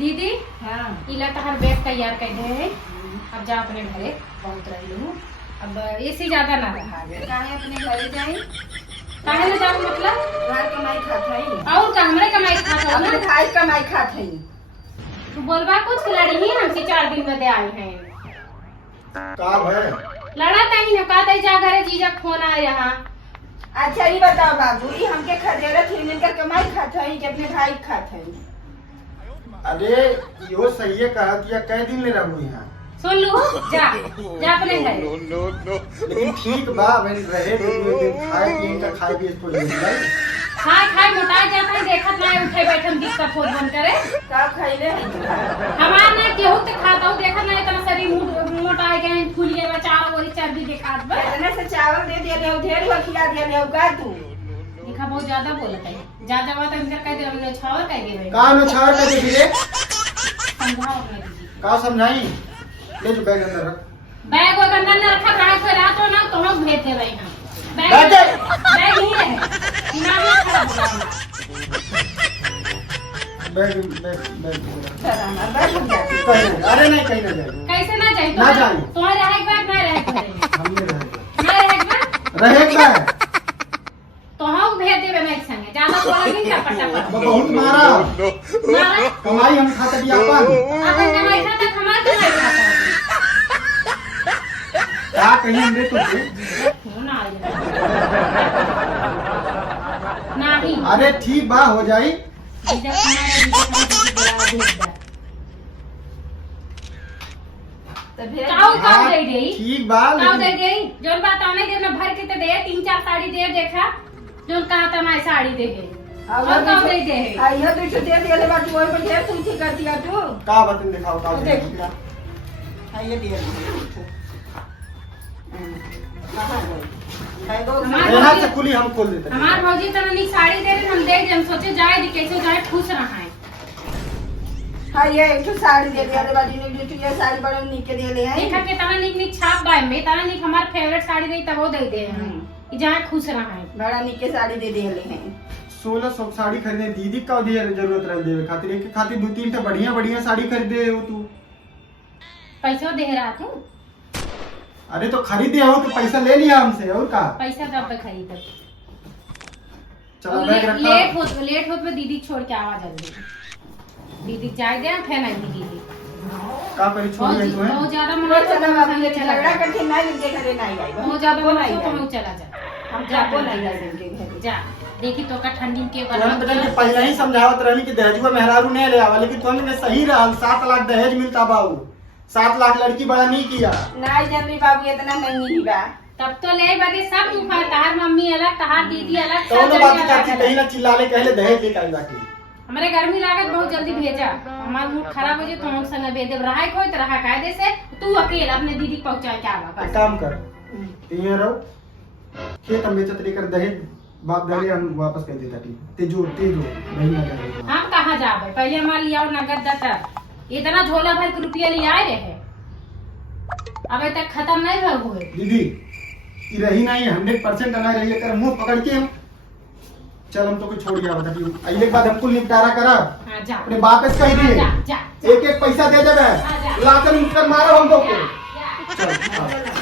दीदी हाँ इला तहर बैग तैयार कर दे है। अब जा अपने घरे, बहुत रही हूँ अब ऐसे ज्यादा ना रहा। काहे अपने घरे जाई? काहे ना जाऊँ मतलब? घर कमाई खात हई और का हमरे कमाई खाता अपने हूँ। भाई कमाई खात हई। तू बोलबा कुछ लड़ी ही हमसे 4 दिन बदे आई हैं। का भय लड़ा नहीं ना का तई जा घरे जीजा फोन आया यहाँ। अच्छा ये बताओ बाबू, ये हमके खदेरत ही मिलकर कमाई खात हई कि अपने भाई खात हई? अरे यो सही है कहा कि कई दिन ले रहूं यहाँ, सुन लू जा जा अपने घरे। लेकिन ठीक बा भाई रहे दिन खाए पिए का खाए पिए तो ले खाए खाए मोटा जाता है, देखत ना उठे बैठन दिक्कत हो बन करे। का खइले हई? हमार ना केहू ते खाता हूँ, देखत ना इतना शरीर मोटा गए फूल गए चार वही चर्बी दिखात बा। इतने से चावल दे दिया ढेर खिला दिया का तू? देखा बहुत ज्यादा बोलत है। जा जावा त इनकर कह दे हमने छावर कह दे का नो छाड़ कर दे रे समझाओ अपने दीदी। का समझाई ले जो बैग अंदर रख। बैग वो गंदा न रखा रहा कोई रात हो ना तो हम भेज दे भाई हम। बैग दे। बैग नहीं रहे ना ही खराब हो जाएगा। बैग बैग बैग चला बैठ जा। कहीं नहीं, अरे नहीं कहीं ना जाए, कैसे ना जाए? ना जाए। तुम्हारे रहे बैग ना रहे घरे। हमने ना रहे रहेगा तो हम भेज देबे नहीं संगे। ज्यादा बोला नहीं का पट्टा बहुत मारा मारा कमाई हम खाते भी अपन अपन कमाई खाता हमार कमाई खाता। क्या कहीं हमने तुझे फोन आ गया नहीं। अरे ठीक बा हो जाई जीजा हमारा बुला भेज दे। तो भेज काऊ काऊ दे दे ठीक बा काऊ दे लेकिन दे जोन बात आने दे ना भर के ते दे 3-4 साड़ी दे देखा जोन कहा था मैं साड़ी दे है और काऊ दे दे है। आइयो तो दे दिया बात वही पर ढेर पूछी कर दिया तू। का बतन दिखाओ का देख ला आइए दिया कहां गई? है दो यहाँ से कुली हम खोल देते हैं। हमार भौजी तो नहीं साड़ी दे रहे हम देख हम सोचे जाए कैसे जाए खुश रहा है। हाँ ये एक तो साड़ी दे दिया बाजी ने जो ये साड़ी बड़ा नीचे दे ले हैं। देखा के तना निक निक छाप बाय में तना निक हमार फेवरेट साड़ी दे तब वो दे दे हम कि जहां खुश रहा है। बड़ा नीचे साड़ी दे दे ले हैं। 1600 साड़ी खरीदने दीदी का दिया जरूरत रह देवे खातिर एक खातिर 2-3 तो बढ़िया बढ़िया साड़ी खरीदे हो तू। पैसा दे रहा तू अरे तो खरीदे हो तो पैसा ले लिया हमसे और का पैसा तब पे खरीद। चलो बैग रखा लेट होत में दीदी छोड़ के आवा जल्दी। दीदी जाए दे फिर नहीं दीदी का करी छोड़ गई तू है बहुत ज्यादा वो मना चला बाबू ये चला झगड़ा करके ना इनके घरे नहीं आई। बहुत ज्यादा मना तो मैं चला जा। हम जाको नहीं आई इनके घरे। जा देखी तो का ठंडी के तुरंत बदल के पहले ही समझावत रहनी कि दहेजुआ मेहरारू नहीं ले आवा, लेकिन तुमने में सही रहल 7 लाख दहेज मिलता बाऊ 7 लाख लड़की बड़ा नहीं किया। नहीं जल्दी बाबू इतना नहीं ही बा। तब तो ले बदे सब उठा तहार मम्मी अलग तहार दीदी अलग तो सब ना बात जने करती अलग कहीं ना चिल्लाले कहले दहेज लेकर आई जाके। हमारे गर्मी लागत बहुत जल्दी भेजा। हमार मूड खराब हो जाए तो हम संग भेज देब। रहा कोई तो रहा कायदे से तू अकेला अपने दीदी को पहुंचा के आवा एक बस। काम कर यहाँ रहो खेत हम बेचत लेकर दहेज बाप दहेज हम वापस कर देता ते जो नहीं ना जाए। हम कहाँ जाबे पहले हमार लिया नगद दता इतना झोला भर के रुपया लिया रहे अबे तक खत्म नहीं भर हुए। दीदी ये रही नहीं 100% ना रही है कर मुंह पकड़ के हम चल हम तो कुछ छोड़ गया बता कि आइए के बाद हमको निपटारा करा हाँ, जा अपने बाप से कह दिए जा जा एक एक पैसा दे देबे हाँ, जा। लाकर मुझकर मारो हम दो को जा। चल हाँ।